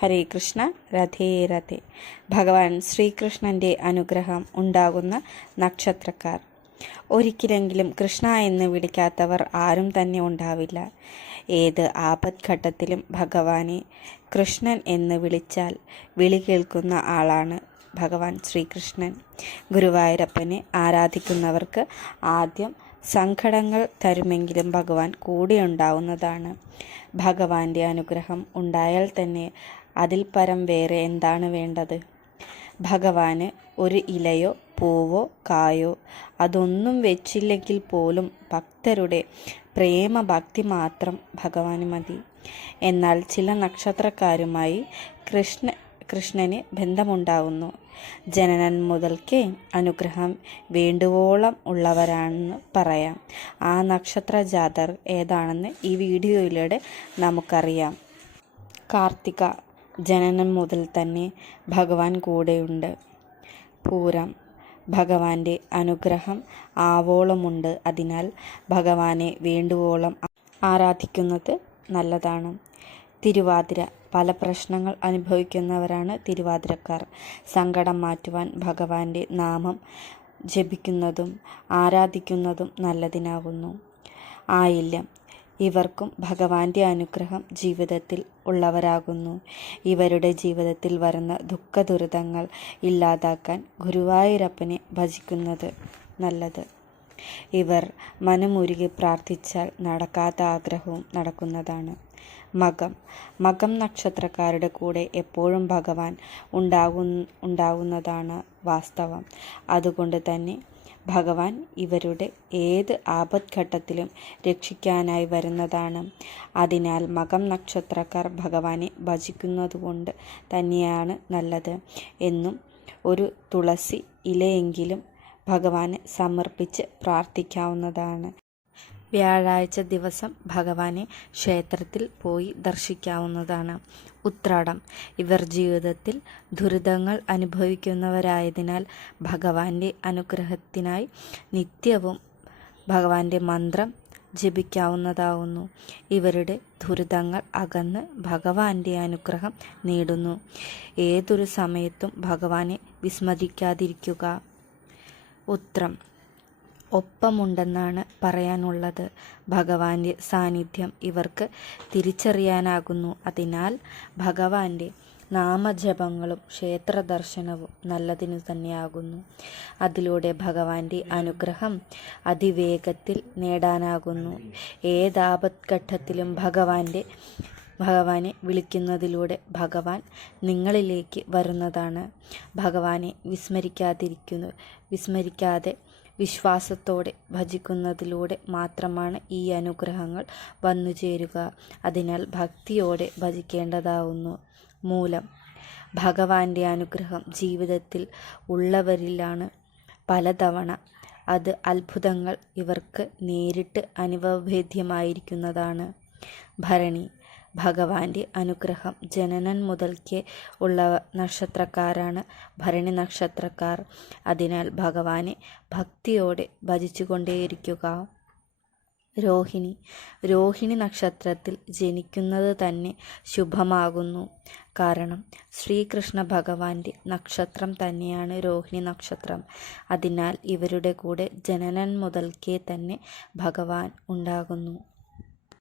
ഹരേ കൃഷ്ണ രഥേ രഥേ. ഭഗവാൻ ശ്രീകൃഷ്ണന്റെ അനുഗ്രഹം ഉണ്ടാകുന്ന നക്ഷത്രക്കാർ. ഒരിക്കലെങ്കിലും കൃഷ്ണ എന്ന് വിളിക്കാത്തവർ ആരും തന്നെ ഉണ്ടാവില്ല. ഏത് ആപത്ഘട്ടത്തിലും ഭഗവാനെ കൃഷ്ണൻ എന്ന് വിളിച്ചാൽ വിളി കേൾക്കുന്ന ആളാണ് ഭഗവാൻ ശ്രീകൃഷ്ണൻ ഗുരുവായൂരപ്പനെ ആരാധിക്കുന്നവർക്ക് ആദ്യം സങ്കടങ്ങൾ തരുമെങ്കിലും ഭഗവാൻ കൂടെ ഉണ്ടാവുന്നതാണ് ഭഗവാന്റെ അനുഗ്രഹം ഉണ്ടായാൽ തന്നെ അതിൽ പരം വേറെ എന്താണ് വേണ്ടത്? ഭഗവാന് ഒരു ഇലയോ പൂവോ കായോ അതൊന്നും വെച്ചില്ലെങ്കിൽ പോലും ഭക്തരുടെ പ്രേമഭക്തി മാത്രം ഭഗവാന് മതി. എന്നാൽ ചില നക്ഷത്രക്കാരുമായി കൃഷ്ണ കൃഷ്ണന് ബന്ധമുണ്ടാവുന്നു. ജനനൻ മുതൽക്കേ അനുഗ്രഹം വേണ്ടുവോളം ഉള്ളവരാണെന്ന് പറയാം. ആ നക്ഷത്ര ജാതർ ഏതാണെന്ന് ഈ വീഡിയോയിലൂടെ നമുക്കറിയാം. കാർത്തിക ജനനം മുതൽ തന്നെ ഭഗവാൻ കൂടെയുണ്ട്. പൂരം ഭഗവാന്റെ അനുഗ്രഹം ആവോളമുണ്ട്. അതിനാൽ ഭഗവാനെ വേണ്ടുവോളം ആരാധിക്കുന്നത് നല്ലതാണ്. തിരുവാതിര. പല പ്രശ്നങ്ങൾ അനുഭവിക്കുന്നവരാണ് തിരുവാതിരക്കാർ. സങ്കടം മാറ്റുവാൻ ഭഗവാന്റെ നാമം ജപിക്കുന്നതും ആരാധിക്കുന്നതും നല്ലതിനാകുന്നു ആയില്യം. ഇവർക്കും ഭഗവാന്റെ അനുഗ്രഹം ജീവിതത്തിൽ ഉള്ളവരാകുന്നു. ഇവരുടെ ജീവിതത്തിൽ വരുന്ന ദുഃഖ ദുരിതങ്ങൾ ഇല്ലാതാക്കാൻ ഗുരുവായൂരപ്പനെ ഭജിക്കുന്നത് നല്ലത്. ഇവർ മനമുരുകി പ്രാർത്ഥിച്ചാൽ നടക്കാത്ത ആഗ്രഹവും നടക്കുന്നതാണ്. മകം. മകം നക്ഷത്രക്കാരുടെ കൂടെ എപ്പോഴും ഭഗവാൻ ഉണ്ടാകു ഉണ്ടാകുന്നതാണ് വാസ്തവം. അതുകൊണ്ട് തന്നെ ഭഗവാൻ ഇവരുടെ ഏത് ആപത്ഘട്ടത്തിലും രക്ഷിക്കാനായി വരുന്നതാണ്. അതിനാൽ മകം നക്ഷത്രക്കാർ ഭഗവാനെ ഭജിക്കുന്നതുകൊണ്ട് തന്നെയാണ് നല്ലത്. എന്നും ഒരു തുളസി ഇലയെങ്കിലും ഭഗവാന് സമർപ്പിച്ച് പ്രാർത്ഥിക്കാവുന്നതാണ്. വ്യാഴാഴ്ച ദിവസം ഭഗവാനെ ക്ഷേത്രത്തിൽ പോയി ദർശിക്കാവുന്നതാണ് ഉത്രാടം. ഇവർ ജീവിതത്തിൽ ദുരിതങ്ങൾ അനുഭവിക്കുന്നവരായതിനാൽ ഭഗവാന്റെ അനുഗ്രഹത്തിനായി നിത്യവും ഭഗവാന്റെ മന്ത്രം ജപിക്കാവുന്നതാവുന്നു. ഇവരുടെ ദുരിതങ്ങൾ അകന്ന് ഭഗവാന്റെ അനുഗ്രഹം നേടുന്നു. ഏതൊരു സമയത്തും ഭഗവാനെ വിസ്മരിക്കാതിരിക്കുക. ഉത്രം. ഒപ്പമുണ്ടെന്നാണ് പറയാനുള്ളത്. ഭഗവാന്റെ സാന്നിധ്യം ഇവർക്ക് തിരിച്ചറിയാനാകുന്നു. അതിനാൽ ഭഗവാന്റെ നാമജപങ്ങളും ക്ഷേത്ര ദർശനവും നല്ലതിനു തന്നെയാകുന്നു. അതിലൂടെ ഭഗവാന്റെ അനുഗ്രഹം അതിവേഗത്തിൽ നേടാനാകുന്നു. ഏതാപത്ഘട്ടത്തിലും ഭഗവാന്റെ ഭഗവാനെ വിളിക്കുന്നതിലൂടെ ഭഗവാൻ നിങ്ങളിലേക്ക് വരുന്നതാണ്. ഭഗവാനെ വിസ്മരിക്കാതിരിക്കുന്നു വിസ്മരിക്കാതെ വിശ്വാസത്തോടെ ഭജിക്കുന്നതിലൂടെ മാത്രമാണ് ഈ അനുഗ്രഹങ്ങൾ വന്നുചേരുക അതിനാൽ ഭക്തിയോടെ ഭജിക്കേണ്ടതാവുന്നു. മൂലം ഭഗവാന്റെ അനുഗ്രഹം ജീവിതത്തിൽ ഉള്ളവരിലാണ് പലതവണ. അത് അത്ഭുതങ്ങൾ ഇവർക്ക് നേരിട്ട് അനുഭവഭേദ്യമായിരിക്കുന്നതാണ്. ഭരണി ഭഗവാന്റെ അനുഗ്രഹം. ജനനൻ മുതൽക്കേ ഉള്ള നക്ഷത്രക്കാരാണ് ഭരണി നക്ഷത്രക്കാർ. അതിനാൽ ഭഗവാനെ ഭക്തിയോടെ ഭജിച്ചുകൊണ്ടേയിരിക്കുക. രോഹിണി. രോഹിണി നക്ഷത്രത്തിൽ ജനിക്കുന്നത് തന്നെ ശുഭമാകുന്നു. കാരണം ശ്രീകൃഷ്ണ ഭഗവാന്റെ നക്ഷത്രം തന്നെയാണ് രോഹിണി നക്ഷത്രം. അതിനാൽ ഇവരുടെ കൂടെ ജനനൻ മുതൽക്കേ തന്നെ ഭഗവാൻ ഉണ്ടാകുന്നു.